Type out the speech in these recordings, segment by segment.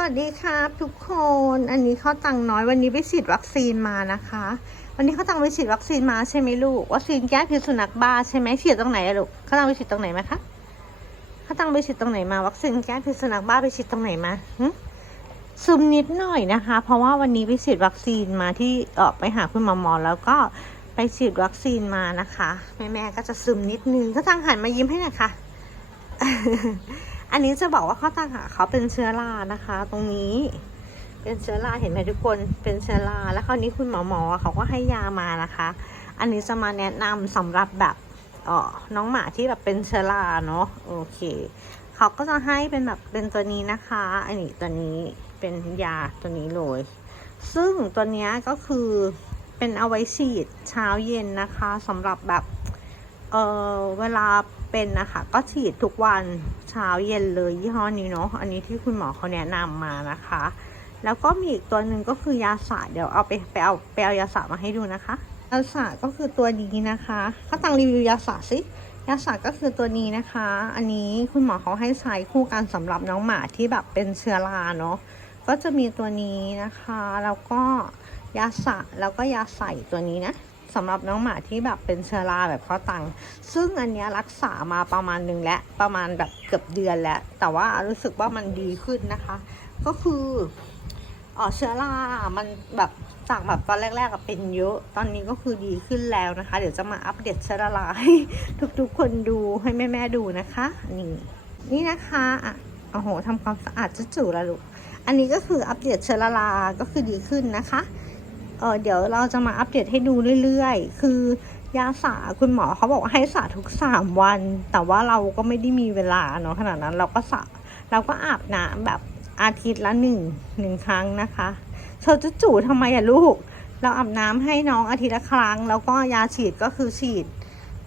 วัสดีครับทุกคน อันนี้เข้าตังน้อยวันนี้ไปฉีดวัคซีนมานะคะ วันนี้เข้าตังไปฉีดวัคซีนมาใช่ไหมลูก วัคซีนแก้พิษสุนัขบ้าใช่ไหมฉีดตรงไหนอะลูกเข้าตังไปฉีดตรงไหนมาคะเข้าตังไปฉีดตรงไหนมา วัคซีนแก้พิษสุนัขบ้าไปฉีดตรงไหนมาซึมนิดหน่อยนะคะ เพราะว่าวันนี้ไปฉีดวัคซีนมาที่เออไปหาคุณหมอหมอแล้วก็ไปฉีดวัคซีนมานะคะ แม่แม่ก็จะซึมนิดนึงก็ตังหันมายิ้มให้หน่อยค่ะ อันนี้จะบอกว่าข้าวตังค่ะเขาเป็นเชื้อรานะคะ ตรงนี้เป็นเชื้อราเห็นไหมทุกคนเป็นเชื้อราแล้วคราวนี้คุณหมอหมอเขาก็ให้ยามานะคะ อันนี้จะมาแนะนำสำหรับแบบเออน้องหมาที่แบบเป็นเชื้อราเนาะโอเคเขาก็จะให้เป็นแบบเป็นตัวนี้นะคะ อันนี้ตัวนี้เป็นยาตัวนี้เลย ซึ่งตัวนี้ก็คือเป็นเอาไว้ฉีดเช้าเย็นนะคะสำหรับแบบเออเวลา เป็นนะคะ ก็ฉีดทุกวันเช้าเย็นเลยยี่ห้อนี้เนาะอันนี้ที่คุณหมอเขาแนะนำมานะคะ แล้วก็มีอีกตัวหนึ่งก็คือยาสระเดี๋ยวเอาไปไปเอาไปเอายาสระมาให้ดูนะคะยาสระก็คือตัวนี้นะคะเขาตังรีวิวยาสระสิยาสระก็คือตัวนี้นะคะ อันนี้คุณหมอเขาให้ใช้คู่กันสำหรับน้องหมาที่แบบเป็นเชื้อราเนาะก็จะมีตัวนี้นะคะแล้วก็ยาสระแล้วก็ยาใส่ตัวนี้นะ สำหรับน้องหมาที่แบบเป็นเชื้อราแบบข้อตัง ซึ่งอันเนี้ยรักษามาประมาณหนึ่งแล้วประมาณแบบเกือบเดือนแล้ว แต่ว่ารู้สึกว่ามันดีขึ้นนะคะ ก็คือเออเชื้อรา มันแบบจากแบบตอนแรกๆอะเป็นเยอะ ตอนนี้ก็คือดีขึ้นแล้วนะคะ เดี๋ยวจะมาอัปเดตเชื้อราให้ทุกๆคนดูให้แม่ๆดูนะคะ นี่ นี่นะคะอะโอ้โหทำความสะอาดจุ๋ๆแล้วลูก อันนี้ก็คืออัปเดตเชื้อรา ก็คือดีขึ้นนะคะ เออเดี๋ยวเราจะมาอัปเดตให้ดูเรื่อยๆ คือยาสระคุณหมอเขาบอกว่าให้สระทุกสามวัน แต่ว่าเราก็ไม่ได้มีเวลาเนาะขนาดนั้นเราก็สระเราก็อาบน้ำแบบอาทิตย์ละหนึ่งหนึ่งครั้งนะคะเธอจะจู่ทำไมอะลูก เราอาบน้ำให้น้องอาทิตย์ละครั้ง แล้วก็ยาฉีดก็คือฉีด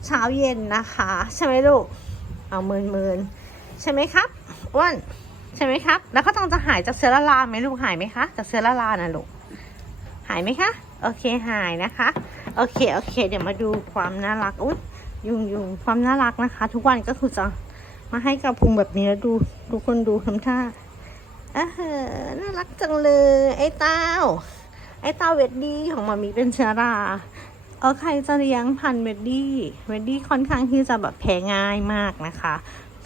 เช้าเย็นนะคะ ใช่ไหมลูก เอาเมินเมินใช่ไหมครับอ้วนใช่ไหมครับ แล้วก็ต้องจะหายจากเชื้อราราไหมลูกหายไหมคะจากเชื้อรารานะลูกายไหมคะ โอเคหายนะคะ โอเคโอเค เดี๋ยวมาดูความน่ารักอุ้ยยุงยุงความน่ารักนะคะ ทุกวันก็คือจะมาให้กระพุงแบบนี้แล้วดูทุกคนดูทำท่าเออน่ารักจังเลย ไอ้เต้า ไอ้เต้าเวดดี้ของมามีเป็นเชื้อราเออใครจะเลี้ยงพันเวดดี้เวดดี้ค่อนข้างที่จะแบบแพ้ง่ายมากนะคะ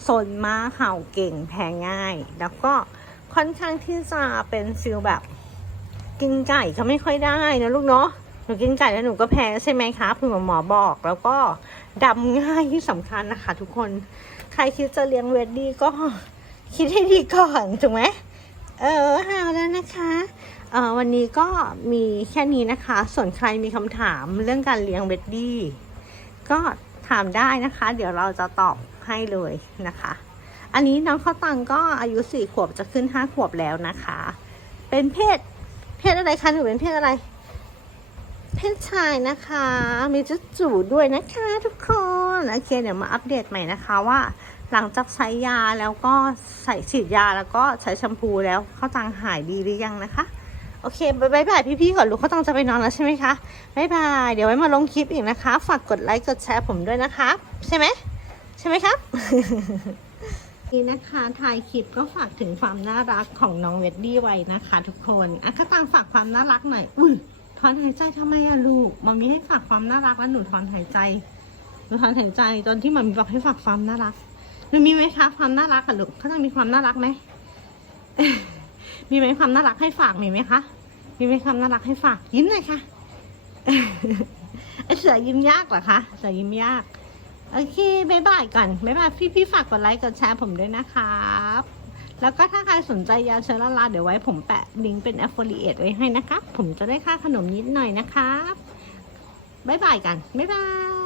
สนมากเห่าเก่งแพ้ง่าย แล้วก็ค่อนข้างที่จะเป็นฟิลแบบ กินไก่ก็ไม่ค่อยได้นะลูกเนาะหนูกินไก่แล้วหนูก็แพ้ใช่ไหมคะคุณหมอหมอบอก แล้วก็ดำง่ายที่สำคัญนะคะ ทุกคนใครคิดจะเลี้ยงเวดดี้ก็คิดให้ดีก่อนถูกไหมเออหาแล้วนะคะเอ่อวันนี้ก็มีแค่นี้นะคะ ส่วนใครมีคำถามเรื่องการเลี้ยงเวดดี้ก็ถามได้นะคะ เดี๋ยวเราจะตอบให้เลยนะคะ อันนี้น้องข้าวตังก็อายุสี่ขวบจะขึ้นห้าขวบแล้วนะคะ เป็นเพศ เพศอะไรคะหนูเป็นเพศอะไร เพศชายนะคะ มีจุดจูด้วยนะคะทุกคนโอเคเดี๋ยวมาอัปเดตใหม่นะคะว่า หลังจากใช้ยาแล้วก็ใส่ฉีดยาแล้วก็ใช้แชมพูแล้วเข้าตังหายดีหรือยังนะคะโอเคบายบายพี่ๆก่อนลูกเขาตังจะไปนอนแล้วใช่ไหมคะบายบายเดี๋ยวไว้มาลงคลิปอีกนะคะ ฝากกดไลค์กดแชร์ผมด้วยนะคะ ใช่ไหมใช่ไหมครับ นี่นะคะถ่ายคลิปก็ฝากถึงความน่ารักของน้องเวดดี้ไว้นะคะ ทุกคนอะข้าตังฝากความน่ารักหน่อย อุ้ยถอนหายใจทำไมอะลูกมามีให้ฝากความน่ารักแล้วหนูถอนหายใจหนูถอนหายใจตอนที่มามีบอกให้ฝากความน่ารักหนูมีไหมคะความน่ารักอะลูกข้าตังมีความน่ารักไหมมีไหมความน่ารักให้ฝากมีไหมคะมีไหมความน่ารักให้ฝากยิ้มหน่อยค่ะไอเสือยิ้มยากเหรอคะเสือยิ้มยาก โอเคบายบายก่อนบายบายพี่พี่ๆฝากกดไลค์กดแชร์ผมด้วยนะครับแล้วก็ถ้าใครสนใจยาเชื้อราลาเดี๋ยวไว้ผมแปะลิงก์เป็น affiliate ไว้ให้นะครับ ผมจะได้ค่าขนมนิดหน่อยนะครับบายบายกันบายบาย